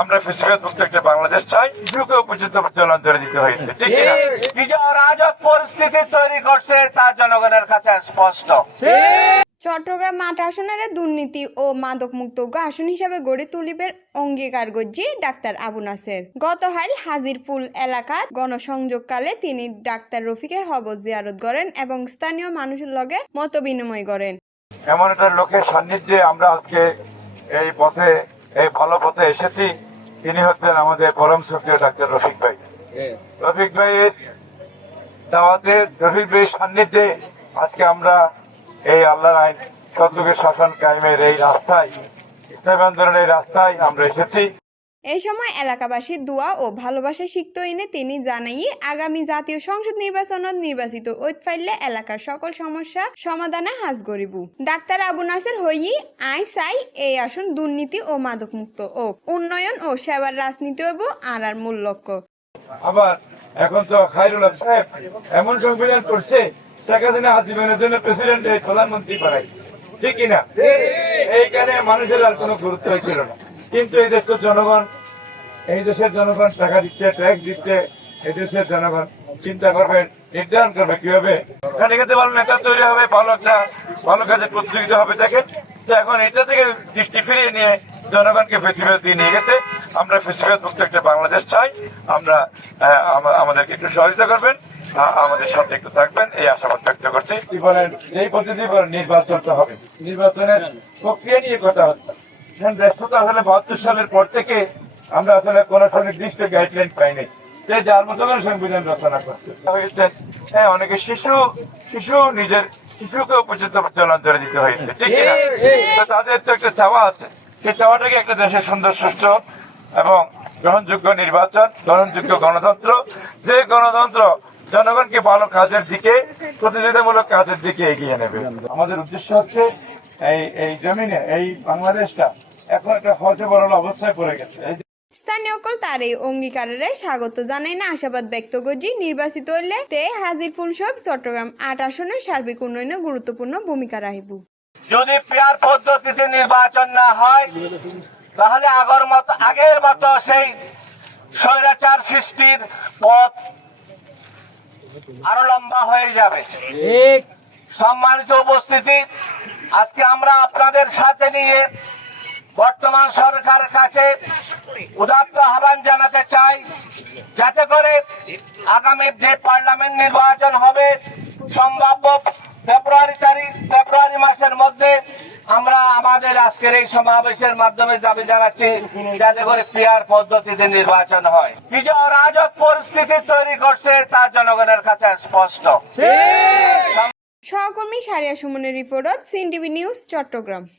আমরা ফেসিবাদ মুক্ত একটা বাংলাদেশ চাই। শিশুকে উপযুক্ত প্রচলন করে দিতে হয়েছে ঠিক কিনা? কি অরাজক পরিস্থিতি তৈরি করছে তা জনগণের কাছে স্পষ্ট। চট্টগ্রাম মাঠ আসনের দুর্নীতি ও মাদকমুক্ত আসন হিসাবে গড়ে তুলিবের অঙ্গীকার গজ্জি ডাক্তার আবু নাসের। গতকাল হাজিরপুল এলাকার গণসংযোগকালে তিনি ডাক্তার রফিকের হবজ জিয়ারত করেন এবং স্থানীয় মানুষের লগে মত বিনিময় করেন। এমন একটা লোকের সান্নিধ্যে আমরা আজকে এই পথে এই ভালো পথে এসেছি। তিনি হচ্ছেন আমাদের পরম সক্রিয় ডাক্তার রফিক ভাই। রফিক ভাইয়ের দাওয়াতে রফিক ভাইয়ের সান্নিধ্যে আজকে আমরা এই আল্লাহর আইন সদ্যুগের শাসন কায়েমের এই রাস্তায় ইসলাম আন্দোলনের এই রাস্তায় আমরা এসেছি। এই সময় এলাকাবাসীর দোয়া ও ভালোবাসা শিখত এনে তিনি জানাই আগামী জাতীয় সংসদ নির্বাচনত নির্বাচিত ঐত ফাইলে এলাকার সকল সমস্যা সমাধানে হাজ গরিব ডাক্তার আবু নাসের হই আই চাই এই আসন দুর্নীতি ও মাদকমুক্ত ও উন্নয়ন ও সেবার রাজনীতি হইব আর মূল লক্ষ্য। আবার এখন তো খাইরুল সাহেব এমন সংবিধান করছে শেখ হাসিনা আজীবনের জন্য প্রেসিডেন্ট এই প্রধানমন্ত্রী বানাই ঠিক কিনা? এইখানে মানুষের আর কোনো গুরুত্ব ছিল না। কিন্তু এই দেশের জনগণ, এই দেশের জনগণ টাকা দিচ্ছে, ট্যাক্স দিচ্ছে, এই দেশের জনগণ চিন্তা করবে, নির্ধারণ করবে কীভাবে? এখানে ভালো নেতা তৈরি হবে, ভালো একটা, ভালো কাজে প্রতিযোগিতা হবে, দেখেন? তো এখন এটা থেকে দৃষ্টি ফিরিয়ে নিয়ে জনগণকে ফেসিবাদ দিয়ে নিয়ে গেছে। আমরা ফেসিবাদ মুক্ত একটা বাংলাদেশ চাই। আমরা আমাদেরকে একটু সহযোগিতা করবেন আমাদের সাথে একটু থাকবেন, এই আশাবাদ ব্যক্ত করছি। বলেন এই পদ্ধতি বলেন নির্বাচনটা হবে। নির্বাচনের প্রক্রিয়া নিয়ে কথা হচ্ছে। ব্যস্ততা আসলে বাহাত্তর সালের পর থেকে আমরা আসলে কোন নির্দিষ্ট গাইডলাইন পাইনি। যে যার মতো করে সংবিধান রচনা করছে। হ্যাঁ অনেকে শিশু শিশু নিজের শিশুকে উপযুক্ত প্রচলন করে দিতে হয়েছে ঠিক তো তাদের তো একটা চাওয়া আছে। সেই চাওয়াটাকে একটা দেশের সুন্দর সুষ্ঠ এবং গ্রহণযোগ্য নির্বাচন গ্রহণযোগ্য গণতন্ত্র যে গণতন্ত্র জনগণকে ভালো কাজের দিকে প্রতিযোগিতামূলক কাজের দিকে এগিয়ে নেবে। আমাদের উদ্দেশ্য হচ্ছে এই এই জমিনে এই বাংলাদেশটা এখন একটা হজে বড় অবস্থায় পড়ে গেছে। স্থানীয় কল তার এই অঙ্গীকারের স্বাগত জানাই না আশাবাদ ব্যক্ত করছি নির্বাচিত হইলে তে হাজির ফুলসব চট্টগ্রাম আট আসনের সার্বিক উন্নয়নে গুরুত্বপূর্ণ ভূমিকা রাখিব যদি পেয়ার পদ্ধতিতে নির্বাচন না হয় তাহলে আগর মতো আগের মতো সেই স্বৈরাচার সৃষ্টির পথ আরও লম্বা হয়ে যাবে। সম্মানিত উপস্থিতি আজকে আমরা আপনাদের সাথে নিয়ে বর্তমান সরকারের কাছে উদাত্ত আহ্বান জানাতে চাই যাতে করে আগামী যে পার্লামেন্ট নির্বাচন হবে সম্ভাব্য ফেব্রুয়ারি তারিখ ফেব্রুয়ারি মাসের মধ্যে আমরা আমাদের আজকের এই সমাবেশের মাধ্যমে দাবি জানাচ্ছি যাতে করে পিয়ার পদ্ধতিতে নির্বাচন হয়। কি যে অরাজক পরিস্থিতি তৈরি করছে তা জনগণের কাছে স্পষ্ট। সহকর্মী সারিয়া সুমনের রিপোর্টত সিন টিভি নিউজ চট্টগ্রাম।